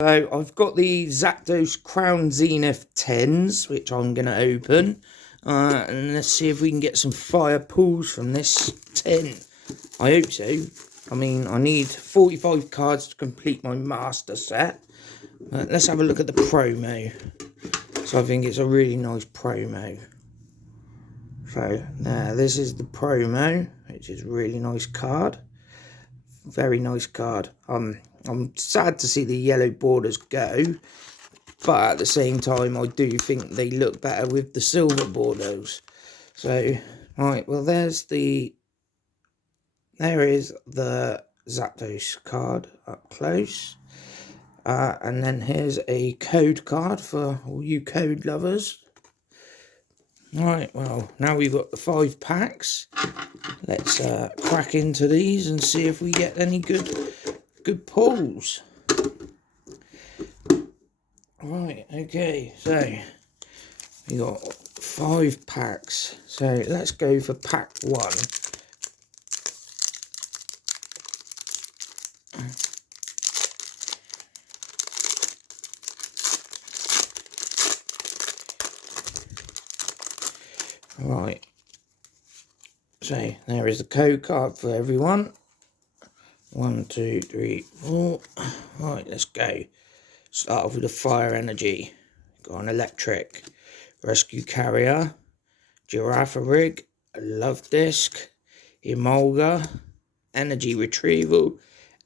So I've got the Zapdos Crown Zenith tins, which I'm going to open. And let's see if we can get some fire pulls from this tin. I hope so. I mean, I need 45 cards to complete my master set. Let's have a look at the promo. So I think it's a really nice promo. So now this is the promo, which is a really nice card. Very nice card. I'm sad to see the yellow borders go, but at the same time I do think they look better with the silver borders. So right, well there is the Zapdos card up close, and then here's a code card for all you code lovers. Right, well now we've got the 5 packs. Let's crack into these and see if we get any good pulls. Right, okay, so we got 5 packs. So let's go for pack 1. Right, so there is the code card for everyone. 1, 2, 3, 4. Right, let's go. Start off with the fire energy. Got an electric, rescue carrier, giraffe rig, a love disc, emolga, energy retrieval,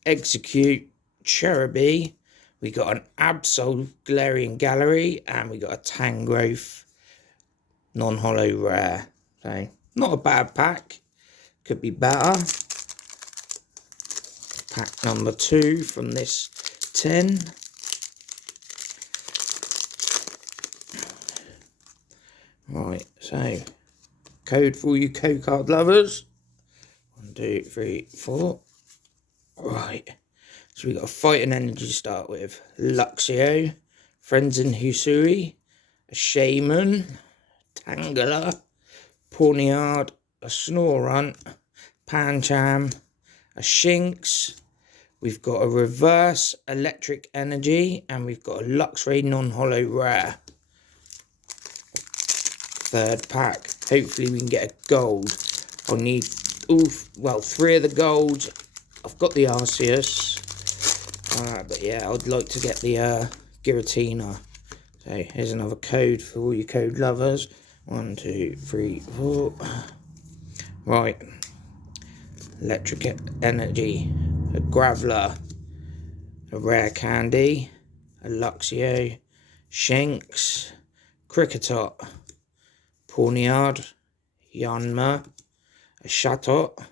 execute, cherubi. We got an absol gallarian gallery, and we got a tangrowth non-hollow rare. So not a bad pack, could be better. Pack number 2 from this tin. Right, so code for all you code card lovers. 1, 2, 3, 4. Right, so we got a fighting energy to start with. Luxio, Frenzen Husui, a Shaman, Tangela, Pawniard, a Snorunt, Pancham, a Shinx. We've got a reverse electric energy, and we've got a Luxray non-hollow rare. 3rd pack. Hopefully we can get a gold. I'll need 3 of the golds. I've got the Arceus, but yeah, I'd like to get the Giratina. So here's another code for all you code lovers. 1, 2, 3, 4. Right, electric energy, a Graveler, a rare candy, a Luxio, Shinx, Cricketot, Pawniard, Yanma, a Chatot.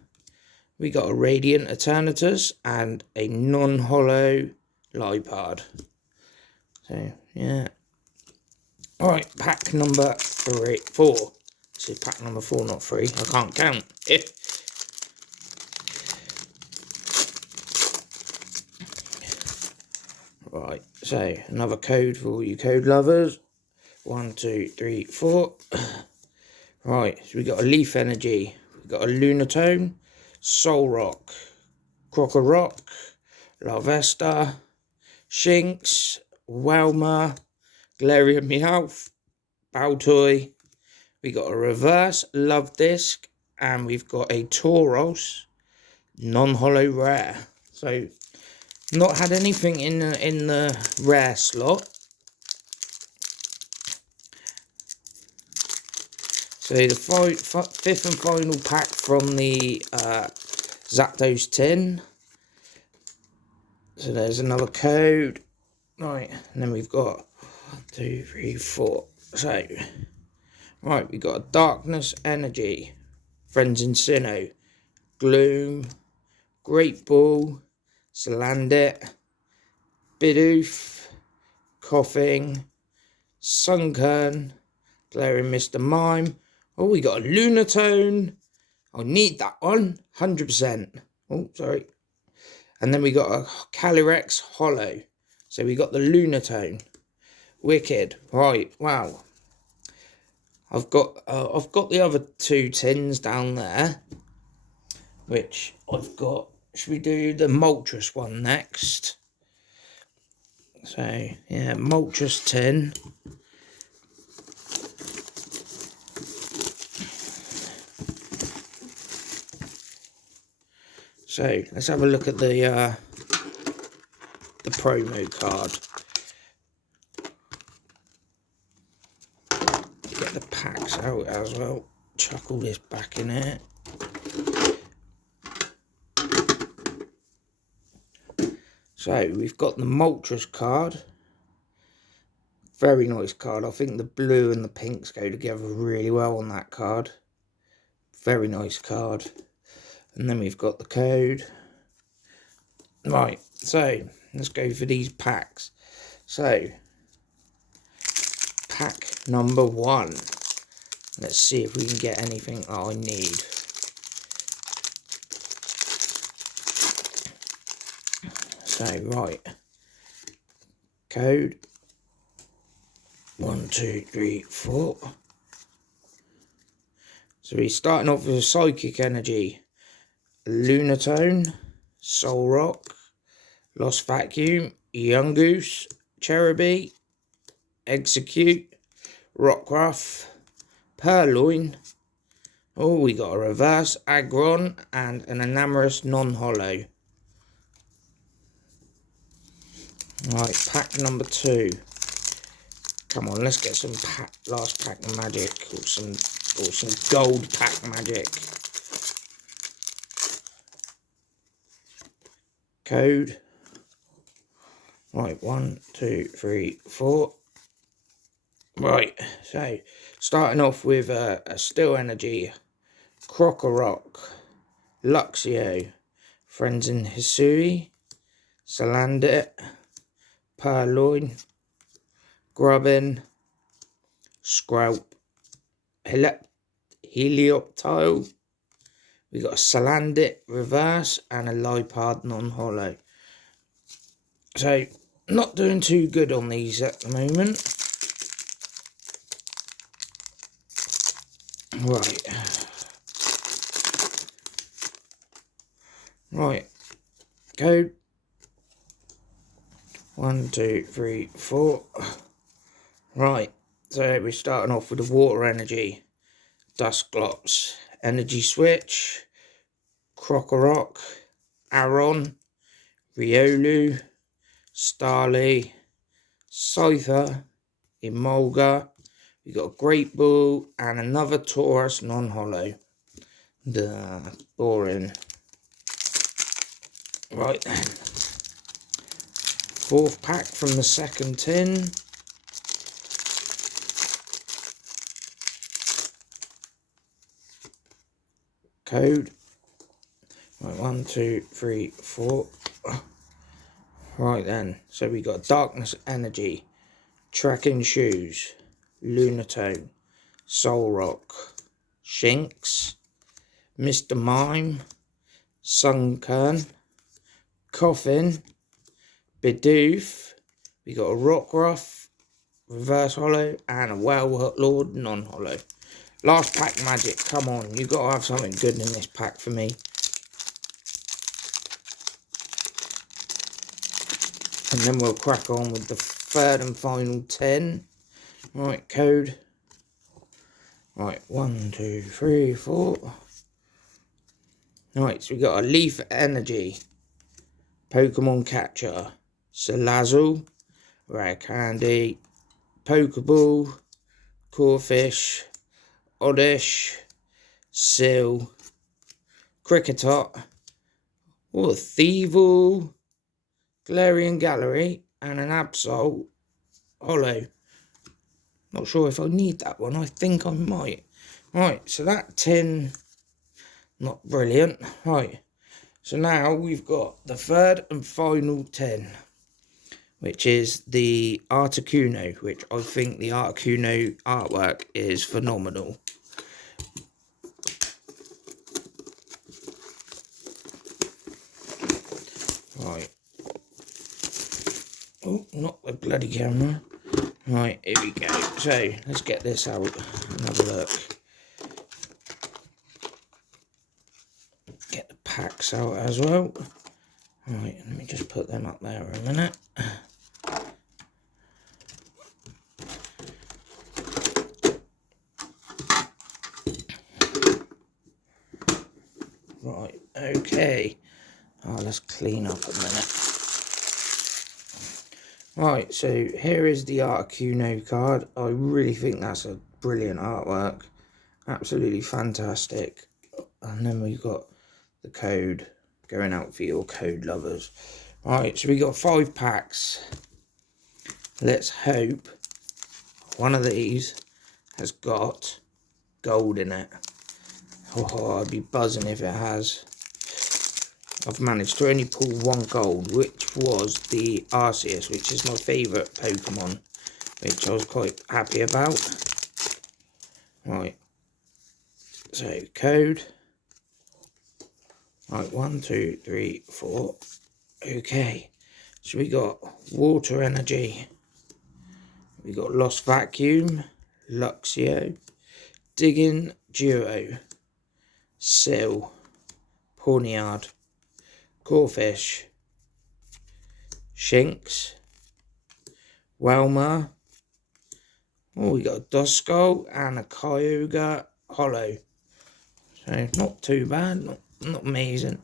We got a Radiant Eternatus and a non-hollow Lipard. So yeah. Alright, pack number 4. This is pack number 4, not 3. I can't count. Right, so another code for all you code lovers. 1, 2, 3, 4. Right, so we got a Leaf Energy. We got a Lunatone, Solrock, Crocorock, Larvesta, Shinx, Welmer, Galarian Meowth, Baltoy. We got a reverse Love Disc, and we've got a Tauros non-hollow rare. So not had anything in the rare slot. So the 5th and final pack from the Zapdos tin. So there's another code. Right, and then we've got 1, 2, 3, 4. So, right, we've got a Darkness Energy, Friends in Sinnoh, Gloom, Great Ball, Salandit, Bidoof, Coughing, Sunkern, Glaring Mr. Mime. Oh, we got a Lunatone. I need that one, 100%. Oh, sorry. And then we got a Calyrex Hollow. So we got the Lunatone. Wicked. Right, wow. I've got the other 2 tins down there, which I've got. Should we do the Moltres one next? So, yeah, Moltres tin. So, let's have a look at the promo card. Get the packs out as well. Chuck all this back in here. So, we've got the Moltres card. Very nice card. I think the blue and the pinks go together really well on that card. Very nice card. And then we've got the code. Right, so let's go for these packs. So, pack number 1. Let's see if we can get anything that I need. So, right. Code 1, 2, 3, 4. So we're starting off with a Psychic Energy, Lunatone, Soul Rock, Lost Vacuum, Young Goose, Cherubi, Execute, Rockruff, Purloin. Oh, we got a reverse Aggron and an Enamorous non-hollow. Right, pack number 2. Come on, let's get some last pack of magic or some gold pack magic. Code. Right, 1, 2, 3, 4. Right, so starting off with a Still Energy, Crocorock, Luxio, Frenzen Hisui, Salandit, Purloin, Grubbin, Skrelp, Helioptile. We got a Salandit reverse and a Lipard non-hollow. So, not doing too good on these at the moment. Right. Code 1, 2, 3, 4. Right. So we're starting off with the Water Energy, Duskull, Energy Switch, Crocorock, Aron, Riolu, Starly, Scyther, Emolga. We got a Great Bull and another Taurus non-hollow. Boring. Right then. 4th pack from the second tin. Code. Right, 1, 2, 3, 4. Right then. So we got Darkness Energy, Tracking Shoes, Lunatone, Soul Rock, Shinx, Mr. Mime, Sunkern, Coffin, Bidoof. We got a Rockruff, reverse hollow, and a Well Lord non-hollow. Last pack magic, come on, you got to have something good in this pack for me. And then we'll crack on with the 3rd and final 10. Right, code. Right, 1, 2, 3, 4. Right, so we got a Leaf Energy, Pokemon Catcher, Salazzle, Rare Candy, Pokeball, Corfish, Oddish, Seal, Cricketot, Thievul, Gallarian Gallery, and an Absol Hollow. Not sure if I need that one. I think I might. Right, so that tin, not brilliant. Right, so now we've got the 3rd and final 10, which is the Articuno, which I think the Articuno artwork is phenomenal. Right. Oh, not the bloody camera. Right, here we go. So, let's get this out and have a look. Get the packs out as well. Right, let me just put them up there a minute. Right, okay. Oh, let's clean up a minute. Right, so here is the Articuno card. I really think that's a brilliant artwork. Absolutely fantastic. And then we've got the code going out for your code lovers. Right, so we got 5 packs. Let's hope one of these has got gold in it. Oh, I'd be buzzing if it has. I've managed to only pull 1 gold, which was the Arceus, which is my favourite Pokemon, which I was quite happy about. Right, so code. Right, 1, 2, 3, 4. Okay, so we got Water Energy. We got Lost Vacuum, Luxio, Digging Duo, Sill, Pawniard, Corfish, Shinx, Welmer. Oh, we got a Duskull and a Kyogre Hollow. So not too bad, not amazing.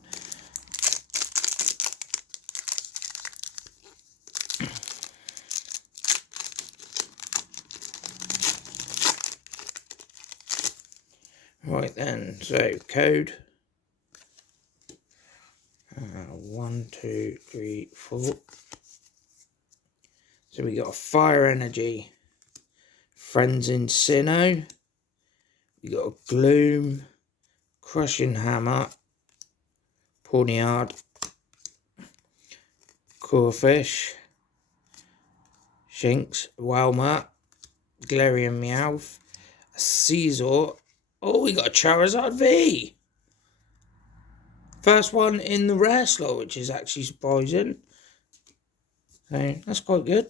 Right then, so code. 1, 2, 3, 4. So we got a Fire Energy, Friends in Sinnoh. We got a Gloom, Crushing Hammer, Pawniard, Corfish, Shinx, Welmer, Gallarian Meowth, a Caesar. Oh, we got a Charizard V. First one in the rare slot, which is actually surprising. So that's quite good.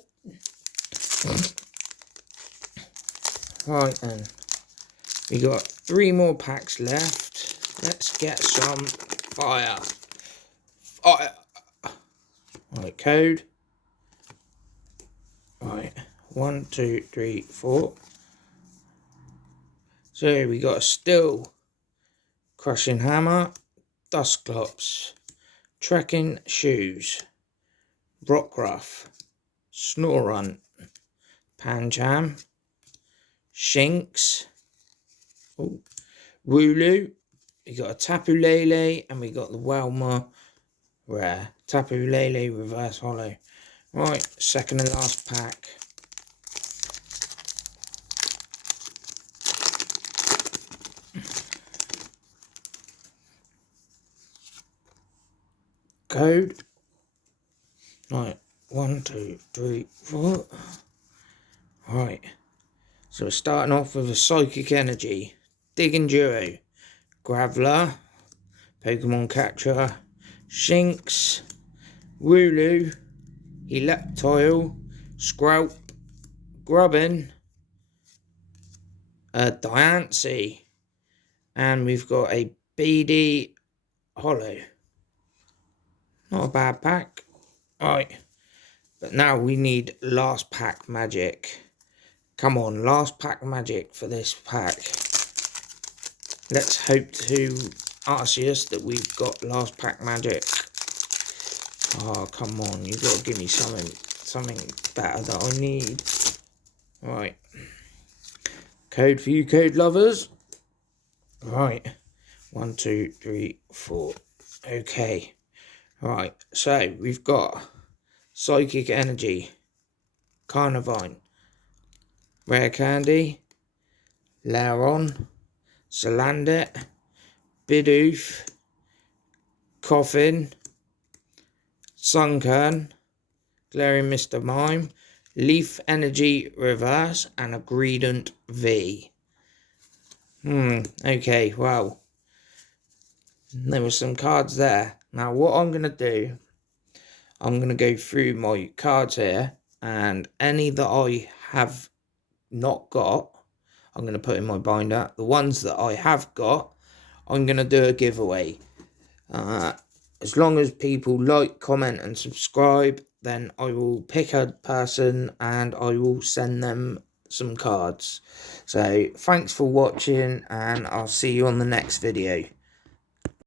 Right then, we got 3 more packs left. Let's get some fire. Fire. Right, code. Right, 1, 2, 3, 4. So we got a Still, Crushing Hammer, Dusclops, Trekking Shoes, Rockruff, Snorunt, Pancham, Shinx, oh, Wooloo. We got a Tapu Lele and we got the Welmer rare. Tapu Lele reverse hollow. Right, second and last pack. Code. Right, 1, 2, 3, 4. Right, so we're starting off with a Psychic Energy, Digging Duo, Graveler, Pokemon Catcher, Shinx, Wooloo, Electile, Sprout, Grubbin, Diancie, and we've got a BD Hollow. Not a bad pack. Right, but now we need last pack magic. Come on, last pack magic for this pack. Let's hope to Arceus that we've got last pack magic. Oh, come on, you've got to give me something better that I need. Right. Code for you code lovers. Right. 1, 2, 3, 4. Okay. Right, so we've got Psychic Energy, Carnivine, Rare Candy, Laron, Salandit, Bidoof, Coffin, Sunkern, Glaring Mr. Mime, Leaf Energy Reverse, and a Greedent V. Okay, well, there were some cards there. Now, what I'm going to do, I'm going to go through my cards here, and any that I have not got, I'm going to put in my binder. The ones that I have got, I'm going to do a giveaway. As long as people like, comment, and subscribe, then I will pick a person and I will send them some cards. So, thanks for watching, and I'll see you on the next video.